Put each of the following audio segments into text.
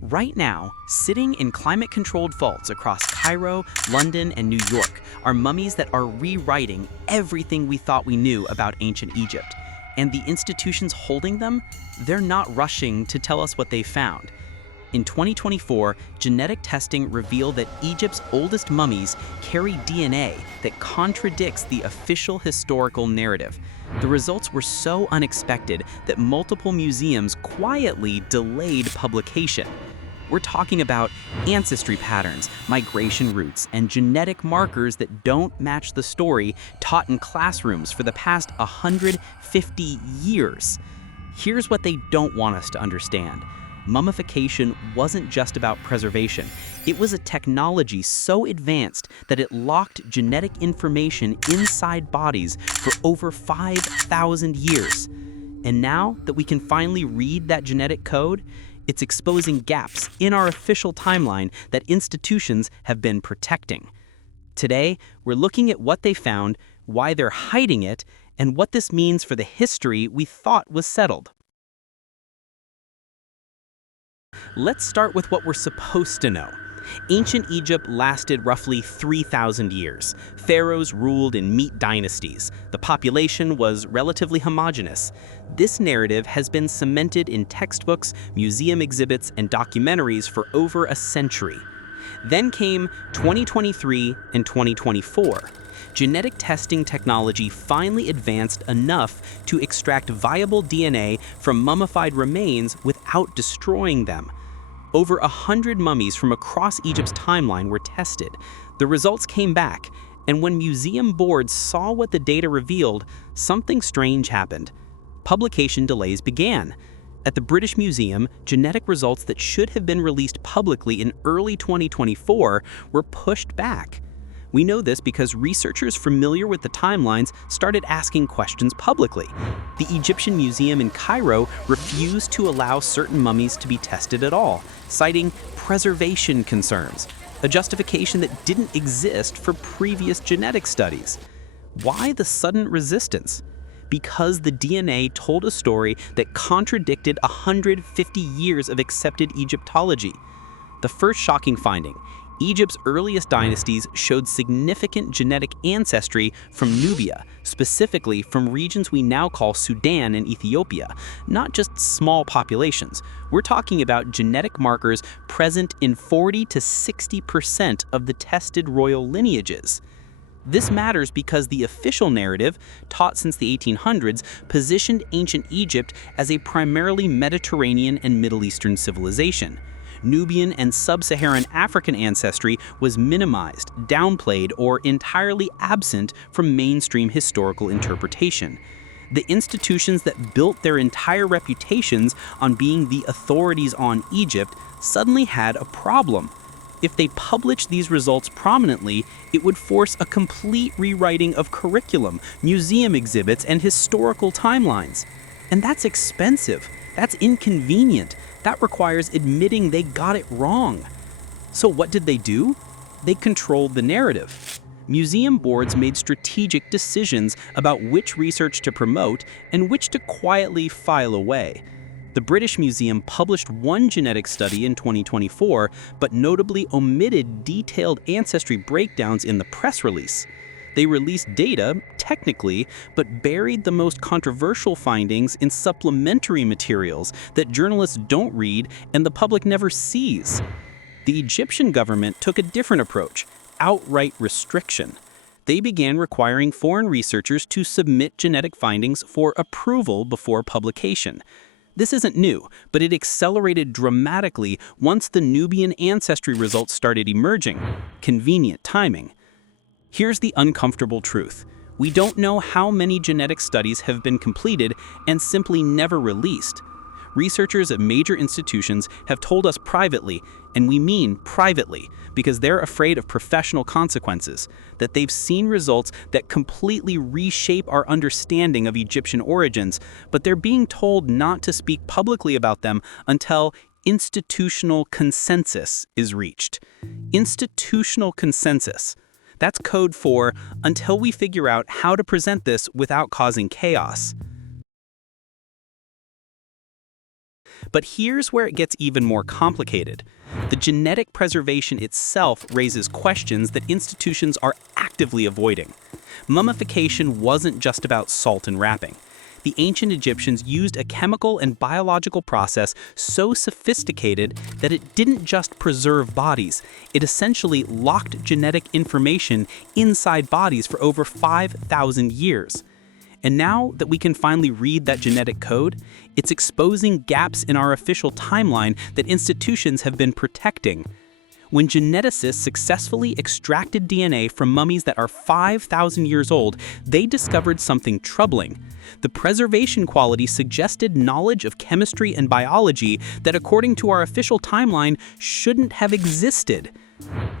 Right now, sitting in climate-controlled vaults across Cairo, London, and New York are mummies that are rewriting everything we thought we knew about ancient Egypt. And the institutions holding them, they're not rushing to tell us what they found. In 2024, genetic testing revealed that Egypt's oldest mummies carry DNA that contradicts the official historical narrative. The results were so unexpected that multiple museums quietly delayed publication. We're talking about ancestry patterns, migration routes, and genetic markers that don't match the story taught in classrooms for the past 150 years. Here's what they don't want us to understand. Mummification wasn't just about preservation. It was a technology so advanced that it locked genetic information inside bodies for over 5,000 years. And now that we can finally read that genetic code, it's exposing gaps in our official timeline that institutions have been protecting. Today, we're looking at what they found, why they're hiding it, and what this means for the history we thought was settled. Let's start with what we're supposed to know. Ancient Egypt lasted roughly 3,000 years. Pharaohs ruled in meat dynasties. The population was relatively homogeneous. This narrative has been cemented in textbooks, museum exhibits, and documentaries for over a century. Then came 2023 and 2024. Genetic testing technology finally advanced enough to extract viable DNA from mummified remains without destroying them. Over 100 mummies from across Egypt's timeline were tested. The results came back, and when museum boards saw what the data revealed, something strange happened. Publication delays began. At the British Museum, genetic results that should have been released publicly in early 2024 were pushed back. We know this because researchers familiar with the timelines started asking questions publicly. The Egyptian Museum in Cairo refused to allow certain mummies to be tested at all, citing preservation concerns, a justification that didn't exist for previous genetic studies. Why the sudden resistance? Because the DNA told a story that contradicted 150 years of accepted Egyptology. The first shocking finding: Egypt's earliest dynasties showed significant genetic ancestry from Nubia, specifically from regions we now call Sudan and Ethiopia, not just small populations. We're talking about genetic markers present in 40 to 60% of the tested royal lineages. This matters because the official narrative, taught since the 1800s, positioned ancient Egypt as a primarily Mediterranean and Middle Eastern civilization. Nubian and sub-Saharan African ancestry was minimized, downplayed, or entirely absent from mainstream historical interpretation. The institutions that built their entire reputations on being the authorities on Egypt suddenly had a problem. If they published these results prominently, it would force a complete rewriting of curriculum, museum exhibits, and historical timelines. And that's expensive. That's inconvenient. That requires admitting they got it wrong. So what did they do? They controlled the narrative. Museum boards made strategic decisions about which research to promote and which to quietly file away. The British Museum published one genetic study in 2024, but notably omitted detailed ancestry breakdowns in the press release. They released data, technically, but buried the most controversial findings in supplementary materials that journalists don't read and the public never sees. The Egyptian government took a different approach: outright restriction. They began requiring foreign researchers to submit genetic findings for approval before publication. This isn't new, but it accelerated dramatically once the Nubian ancestry results started emerging. Convenient timing. Here's the uncomfortable truth. We don't know how many genetic studies have been completed and simply never released. Researchers at major institutions have told us privately, and we mean privately, because they're afraid of professional consequences, that they've seen results that completely reshape our understanding of Egyptian origins, but they're being told not to speak publicly about them until institutional consensus is reached. Institutional consensus. That's code for until we figure out how to present this without causing chaos. But here's where it gets even more complicated. The genetic preservation itself raises questions that institutions are actively avoiding. Mummification wasn't just about salt and wrapping. The ancient Egyptians used a chemical and biological process so sophisticated that it didn't just preserve bodies, it essentially locked genetic information inside bodies for over 5,000 years. And now that we can finally read that genetic code, it's exposing gaps in our official timeline that institutions have been protecting. When geneticists successfully extracted DNA from mummies that are 5,000 years old, they discovered something troubling. The preservation quality suggested knowledge of chemistry and biology that, according to our official timeline, shouldn't have existed.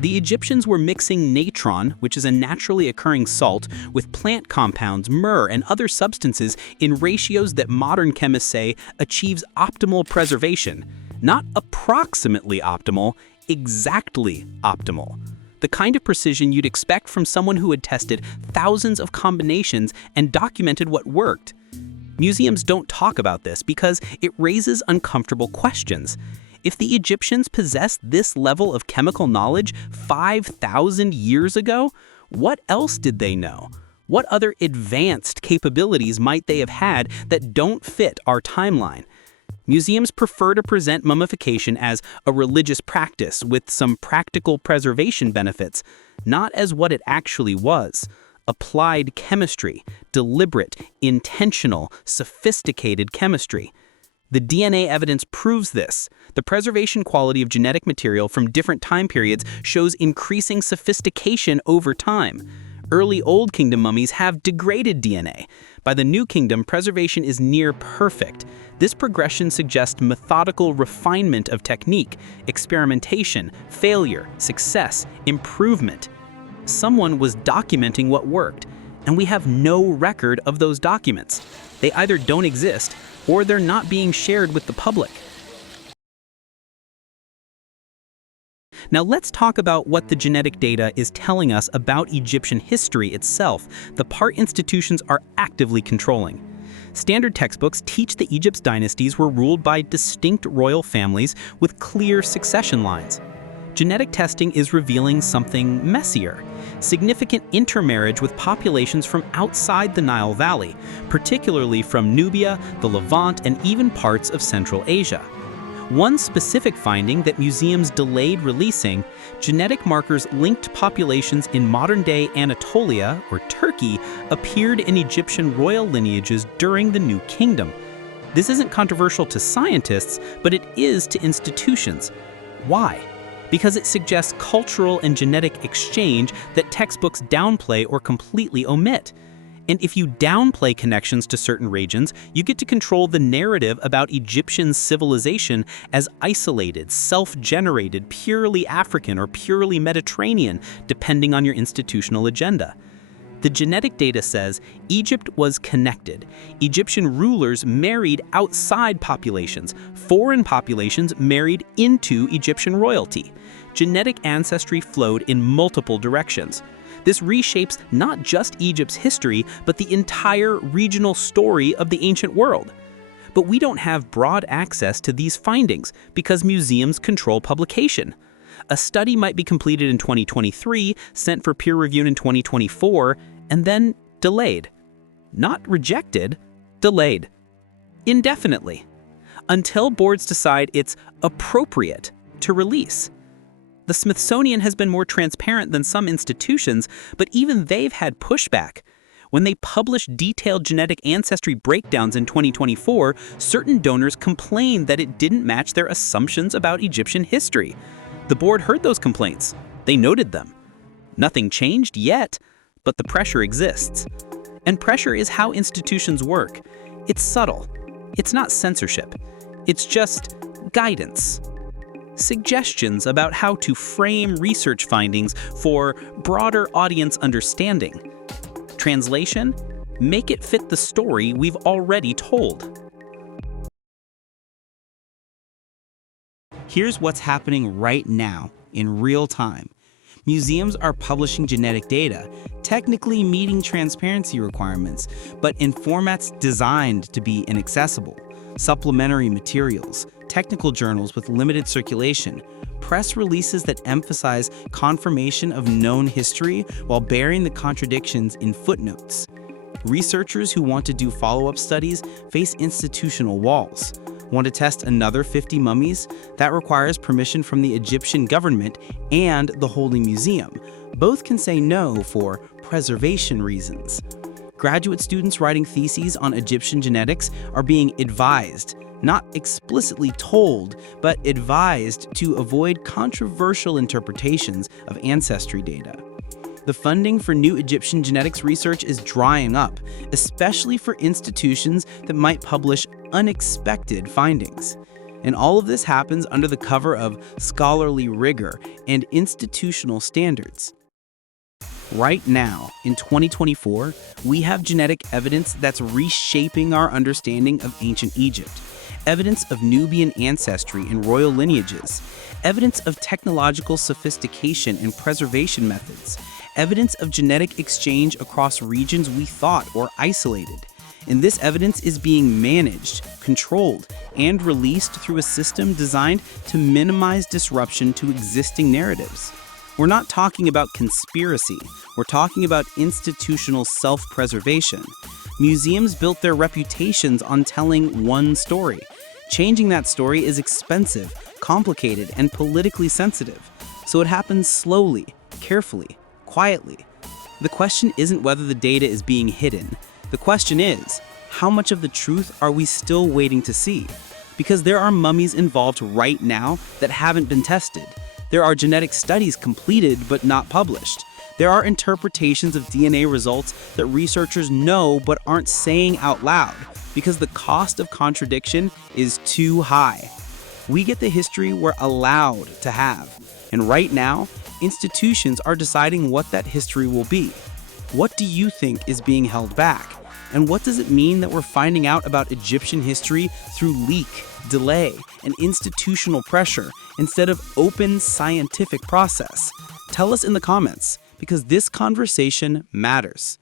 The Egyptians were mixing natron, which is a naturally occurring salt, with plant compounds, myrrh, and other substances in ratios that modern chemists say achieves optimal preservation. Not approximately optimal, exactly optimal. The kind of precision you'd expect from someone who had tested thousands of combinations and documented what worked. Museums don't talk about this because it raises uncomfortable questions. If the Egyptians possessed this level of chemical knowledge 5,000 years ago, what else did they know? What other advanced capabilities might they have had that don't fit our timeline? Museums prefer to present mummification as a religious practice with some practical preservation benefits, not as what it actually was: applied chemistry, deliberate, intentional, sophisticated chemistry. The DNA evidence proves this. The preservation quality of genetic material from different time periods shows increasing sophistication over time. Early Old Kingdom mummies have degraded DNA. By the New Kingdom, preservation is near perfect. This progression suggests methodical refinement of technique, experimentation, failure, success, improvement. Someone was documenting what worked, and we have no record of those documents. They either don't exist, or they're not being shared with the public. Now let's talk about what the genetic data is telling us about Egyptian history itself, the part institutions are actively controlling. Standard textbooks teach that Egypt's dynasties were ruled by distinct royal families with clear succession lines. Genetic testing is revealing something messier: significant intermarriage with populations from outside the Nile Valley, particularly from Nubia, the Levant, and even parts of Central Asia. One specific finding that museums delayed releasing: genetic markers linked to populations in modern-day Anatolia, or Turkey, appeared in Egyptian royal lineages during the New Kingdom. This isn't controversial to scientists, but it is to institutions. Why? Because it suggests cultural and genetic exchange that textbooks downplay or completely omit. And if you downplay connections to certain regions, you get to control the narrative about Egyptian civilization as isolated, self-generated, purely African or purely Mediterranean, depending on your institutional agenda. The genetic data says Egypt was connected. Egyptian rulers married outside populations. Foreign populations married into Egyptian royalty. Genetic ancestry flowed in multiple directions. This reshapes not just Egypt's history, but the entire regional story of the ancient world. But we don't have broad access to these findings because museums control publication. A study might be completed in 2023, sent for peer review in 2024, and then delayed. Not rejected, delayed. Indefinitely. Until boards decide it's appropriate to release. The Smithsonian has been more transparent than some institutions, but even they've had pushback. When they published detailed genetic ancestry breakdowns in 2024, certain donors complained that it didn't match their assumptions about Egyptian history. The board heard those complaints. They noted them. Nothing changed yet, but the pressure exists. And pressure is how institutions work. It's subtle. It's not censorship. It's just guidance. Suggestions about how to frame research findings for broader audience understanding. Translation: make it fit the story we've already told. Here's what's happening right now, in real time. Museums are publishing genetic data, technically meeting transparency requirements, but in formats designed to be inaccessible. supplementary materials, technical journals with limited circulation, press releases that emphasize confirmation of known history while bearing the contradictions in footnotes. Researchers who want to do follow-up studies face institutional walls. Want to test another 50 mummies? That requires permission from the Egyptian government and the Holy Museum. Both can say no for preservation reasons. Graduate students writing theses on Egyptian genetics are being advised, not explicitly told, but advised to avoid controversial interpretations of ancestry data. The funding for new Egyptian genetics research is drying up, especially for institutions that might publish unexpected findings. And all of this happens under the cover of scholarly rigor and institutional standards. Right now, in 2024, we have genetic evidence that's reshaping our understanding of ancient Egypt. Evidence of Nubian ancestry and royal lineages. Evidence of technological sophistication and preservation methods. Evidence of genetic exchange across regions we thought were isolated. And this evidence is being managed, controlled, and released through a system designed to minimize disruption to existing narratives. We're not talking about conspiracy, we're talking about institutional self-preservation. Museums built their reputations on telling one story. Changing that story is expensive, complicated, and politically sensitive. So it happens slowly, carefully, quietly. The question isn't whether the data is being hidden. The question is, how much of the truth are we still waiting to see? Because there are mummies involved right now that haven't been tested. There are genetic studies completed but not published. There are interpretations of DNA results that researchers know but aren't saying out loud because the cost of contradiction is too high. We get the history we're allowed to have. And right now, institutions are deciding what that history will be. What do you think is being held back? And what does it mean that we're finding out about Egyptian history through leak, delay, and institutional pressure instead of open scientific process? Tell us in the comments, because this conversation matters.